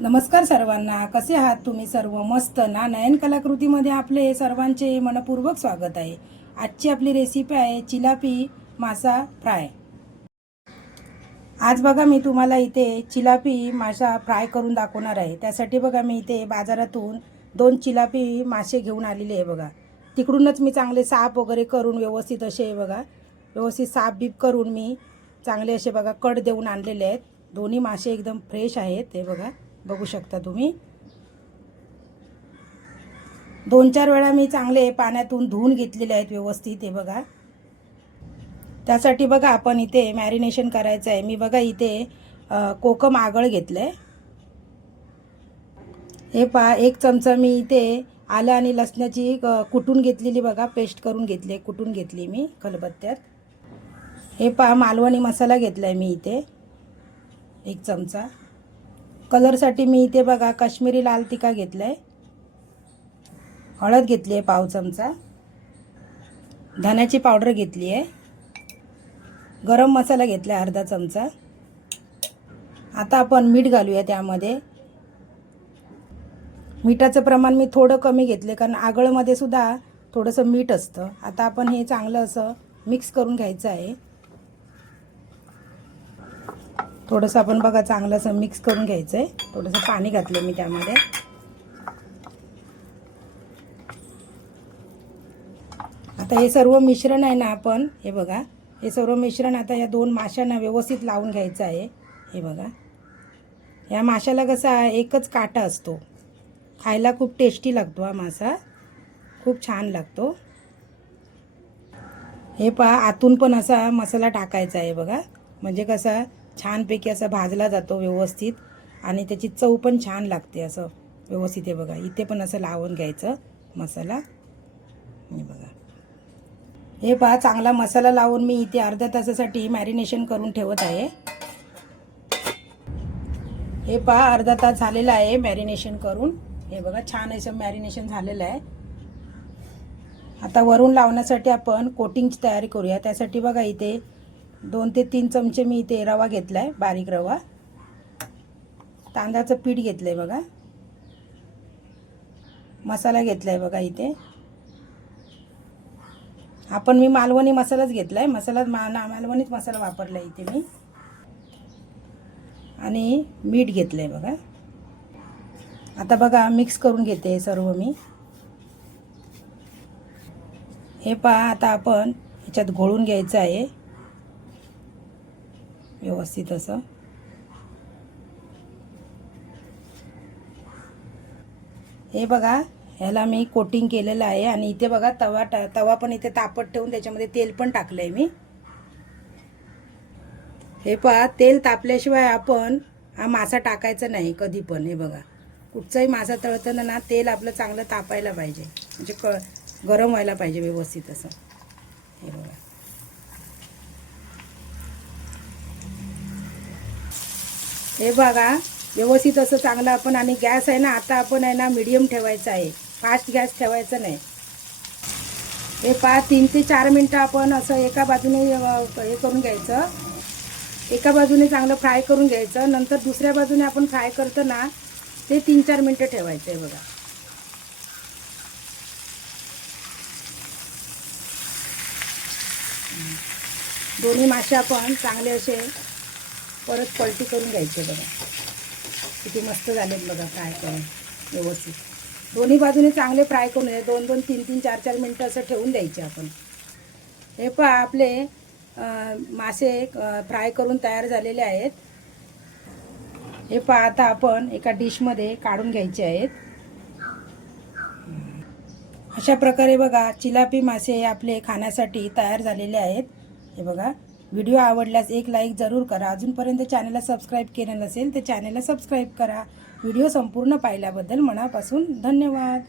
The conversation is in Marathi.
नमस्कार सर्वांना, कसे आहात तुम्ही सर्व? मस्त ना? नयन कलाकृतीमध्ये आपले सर्वांचे मनपूर्वक स्वागत आहे. आजची आपली रेसिपी आहे चिलापी मासा फ्राय. आज बघा मी तुम्हाला इथे चिलापी मासा फ्राय करून दाखवणार आहे. त्यासाठी बघा मी इथे बाजारातून 2 चिलापी मासे घेऊन आलेले आहे बघा. तिकडूनच मी चांगले साफ वगैरे करून व्यवस्थित असे बघा, व्यवस्थित साफ बीप करून मी चांगले असे बघा कट देऊन आणलेले आहेत. दोन्ही मासे एकदम फ्रेश आहेत. हे बघा, बघू शकता तुम्ही. 2-4 वेळा मी चांगले पाण्यातून धुवून घेतलेले आहेत व्यवस्थित. हे बघा, त्यासाठी बघा आपण इथे मॅरिनेशन करायचं आहे. मी बघा इथे कोकम आगळ घेतलंय. हे पहा, 1 चमचा मी इथे आलं आणि लसणाची कुटून घेतलेली बघा पेस्ट करून घेतली, कुटून घेतली मी खलबत्त्यात. हे पहा, मालवणी मसाला घेतलाय मी इथे 1 चमचा. कलरसाठी मी इथे बघा काश्मीरी लाल तिखट घेतलाय. हळद घेतली आहे पाव चमचा. धण्याची पावडर घेतली आहे. गरम मसाला घेतला आहे अर्धा चमचा. आता आपण मीठ घालूया त्यामध्ये. मिठाचं प्रमाण मी थोडं कमी घेतले कारण आगळमध्ये सुद्धा थोडंसं मीठ असतं. आता आपण हे चांगलं असं मिक्स करून घ्यायचं आहे. थोडंसं आपण बघा चांगलं असं मिक्स करून घ्यायचं आहे. थोडंसं पाणी घातलं मी त्यामध्ये. आता हे सर्व मिश्रण आहे ना, आपण हे बघा हे सर्व मिश्रण आता या 2 माशांना व्यवस्थित लावून घ्यायचं आहे. हे बघा, या माशाला कसा एकच काटा असतो. खायला खूप टेस्टी लागतो हा मासा, खूप छान लागतो. हे पहा, आतून पण असा मसाला टाकायचा आहे बघा, म्हणजे कसा छानपैकी असा भाजला जातो व्यवस्थित आणि त्याची चव पण छान लागते असं व्यवस्थित. हे बघा, इथे पण असं लावून घ्यायचं मसाला. हे बघा, हे पहा चांगला मसाला लावून मी इथे अर्ध्या तासासाठी मॅरिनेशन करून ठेवत आहे. हे पहा, अर्धा तास झालेला आहे मॅरिनेशन करून. हे बघा, छान असं मॅरिनेशन झालेलं आहे. आता वरून लावण्यासाठी आपण कोटिंगची तयारी करूया. त्यासाठी बघा इथे 2 ते 3 चमचे मी इथे रवा घेतलाय, बारीक रवा. तांदळाचं पीठ घेतलंय बघा. मसाला घेतलाय बघा इथे. आपण मी मालवणी मसालाच घेतलाय. मालवणीच मसाला वापरला इथे मी. आणि मीठ घेतलंय बघा. आता बघा मिक्स करून घेते सर्व मी. हे पहा, आता आपण ह्याच्यात घोळून घ्यायचं आहे व्यवस्थित असं. हे बघा, ह्याला मी कोटिंग केलेलं आहे. आणि इथे बघा तवा पण इथे तापत ठेवून त्याच्यामध्ये तेल पण टाकलंय मी. हे पहा, तेल तापल्याशिवाय आपण हा मासा टाकायचा नाही कधी पण. हे बघा, कुठचाही मासा तळताना ना तेल आपलं चांगलं तापायला पाहिजे, म्हणजे गरम व्हायला पाहिजे व्यवस्थित असं. हे बघा, हे बघा व्यवस्थित असं चांगलं आपण. आणि गॅस आहे ना, आता आपण आहे ना मीडियम ठेवायचा आहे, फास्ट गॅस ठेवायचा नाही. हे 3 ते 4 मिनटं आपण असं एका बाजूने हे करून घ्यायचं. एका बाजूने चांगलं फ्राय करून घ्यायचं. नंतर दुसऱ्या बाजूने आपण फ्राय करतो ना, ते 3-4 मिनटं ठेवायचं आहे बघा. दोन्ही मासे आपण चांगले असे परत पलटी करून घ्यायचे बघा. किती मस्त झालेत बघा फ्राय करून व्यवस्थित. दोन्ही बाजूने चांगले फ्राय करून 2-2, 3-3, 4-4 मिनटं असं ठेवून द्यायचे आपण. हे पहा, आपले मासे फ्राय करून तयार झालेले आहेत. हे पहा, आता आपण एका डिशमध्ये काढून घ्यायचे आहेत. अशा प्रकारे बघा चिलापी मासे आपले खाण्यासाठी तयार झालेले आहेत. हे बघा, व्हिडिओ आवडल्यास एक लाईक जरूर करा. अजूनपर्यंत चॅनलला सबस्क्राईब केलं नसेल तर चॅनलला सबस्क्राईब करा. व्हिडिओ संपूर्ण पाहिल्याबद्दल मनापासून धन्यवाद.